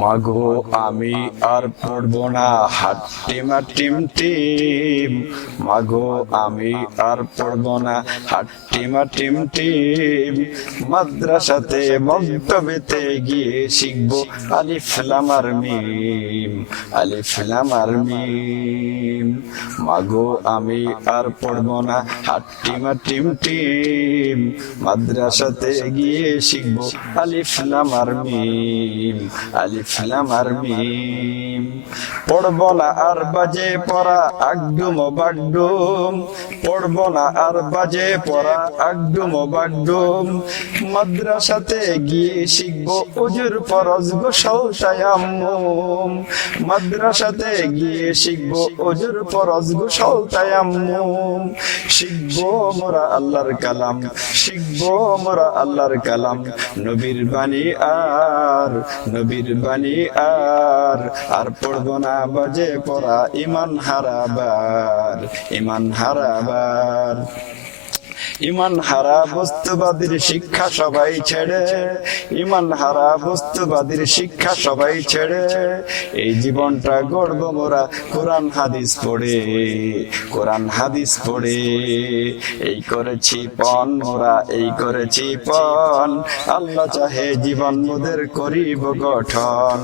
মাগো আমি আর পড়ব না হাট্টিমা টিম টিম। মাগো আমি আর পড়ব না হাট্টিমা টিম টিম। মাদ্রাসাতে মক্তবেতে গিয়ে শিখবো আলিফ লাম আর মিম, আলিফ লাম আর মিম। মাগো আমি আর পড়ব না হাট্টিমা টিম টিম। মাদ্রাসাতে গিয়ে শিখবো আলিফ লাম আর মিম, আলিফ লাম আর মিম। পড়ব না আর বাজে পড়া আগডুম বাগডুম, পড়ব না আর বাজে পড়া আগডুম বাগডুম। মাদ্রাসাতে গিয়ে শিখবো উজুর ফরজ গোসল তায়াম্মুম। মাদ্রাসাতে গিয়ে শিখবো উজুর ফরজ গোসল তায়াম্মুম। শিখবো মোরা আল্লাহর কালাম, শিখবো মোরা আল্লাহর কালাম। নবীর বাণী আর, নবীর বাণী আর পড়বো না বাজে পড়া ইমান হারাবার, ইমান হারাবার। ইমান হারা বস্তুবাদীর শিক্ষা সবাই ছেড়ে, ইমান হারা বস্তুবাদীর শিক্ষা সবাই ছেড়ে। এই জীবনটা গড়ব মোরা কোরআন হাদিস পড়ে, কোরআন হাদিস পড়ে। এই করেছি পণ মোরা, এই করেছি পণ। আল্লাহ চাহে জীবন মোদের করিব গঠন,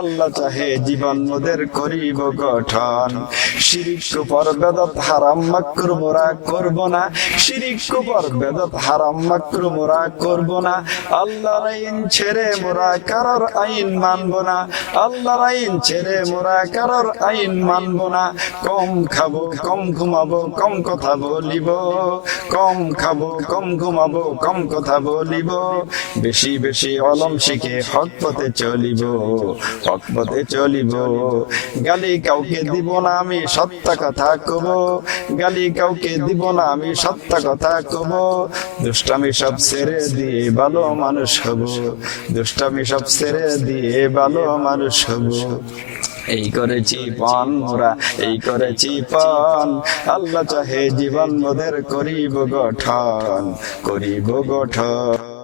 আল্লাহ চাহে জীবন মোদের করিব গঠন। শিরিক কুফর বেদাত হারাম মাকরু মোরা করব না, শিরিক কুফর বেদাত হারাম মাকরু মোরা করব না। আল্লাহর আইন ছেড়ে মোরা কারোর আইন মানব না, আল্লাহর আইন ছেড়ে মোরা কারোর আইন মানব না। কম খাবো কম ঘুমাবো কম কথা বলিব, কম খাবো কম ঘুমাবো কম কথা বলিব। বেশি বেশি অলম শিখে হক পথে চলিব, হক পথে চলিব। গালি কাউকে দিব না আমি সত্য কথা কব, গালি কাউকে দিব না আমি সত্য কথা কব। দুষ্টামি সব ছেড়ে দিয়ে ভালো মানুষ হব, দুষ্টামি সব ছেড়ে দিয়ে ভালো মানুষ হব। এই করেছি পণ মোরা, এই করেছি পণ। আল্লাহ চাহে জীবন মোদের করিব গঠন, করিব গঠন।